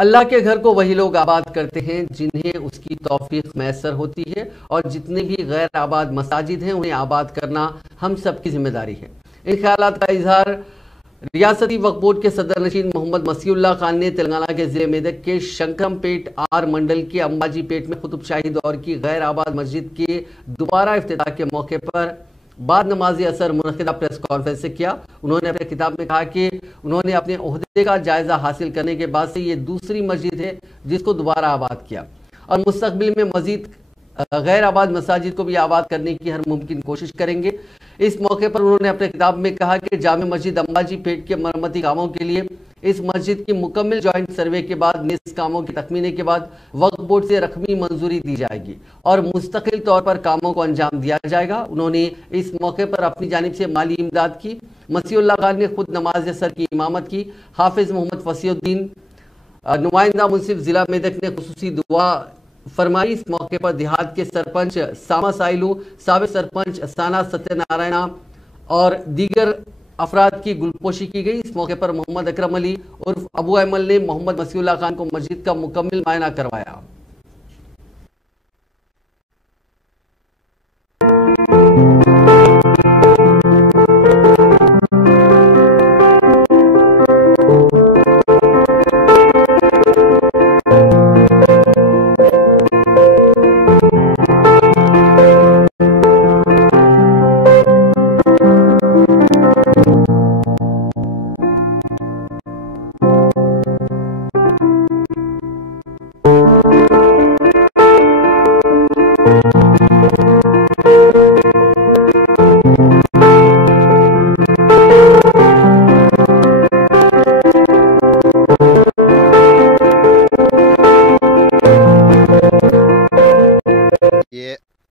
अल्लाह के घर को वही लोग आबाद करते हैं जिन्हें उसकी तौफीक मैसर होती है, और जितने भी गैर आबाद मसाजिद हैं उन्हें आबाद करना हम सब की जिम्मेदारी है। इन ख्यालात का इजहार रियासती वक्फ बोर्ड के सदर नशीन मोहम्मद मसीउल्लाह खान ने तेलंगाना के जिले मेदक के शंकरमपेट आर मंडल के अंबाजी पेट में कुतुब शाही दौर की गैर आबाद मस्जिद के दोबारा इफ्तिताह के मौके पर बाद नमाज असर मुनक़िदा प्रेस कॉन्फ्रेंस से किया। उन्होंने अपने किताब में कहा कि उन्होंने अपने ओहदे का जायजा हासिल करने के बाद से ये दूसरी मस्जिद है जिसको दोबारा आबाद किया, और मुस्तकबिल में मजीद गैर आबाद मसाजिद को भी आबाद करने की हर मुमकिन कोशिश करेंगे। इस मौके पर उन्होंने अपने किताब में कहा कि जामे मस्जिद अंबाजी पेट के मरम्मती कामों के लिए इस मस्जिद की मुकम्मल जॉइंट सर्वे के बाद निस कामों के तकमीने के बाद वक्फ बोर्ड से रकमी मंजूरी दी जाएगी और मुस्तकिल तौर पर कामों को अंजाम दिया जाएगा। उन्होंने इस मौके पर अपनी जानिब से माली इमदाद की। मसीउल्लाह खान ने खुद नमाज असर की इमामत की। हाफिज मोहम्मद फसीउद्दीन नुमाइंदा मुंसिफ जिला मेदक ने खुसूसी दुआ फरमाई। इस मौके पर देहात के सरपंच सामा साइलू, साबिक सरपंच साना सत्यनारायणा और दीगर अफराद की गुलपोशी की गई। इस मौके पर मोहम्मद अकरम अली उर्फ अबू अमल ने मोहम्मद मसीउल्लाह खान को मस्जिद का मुकम्मल मायना करवाया।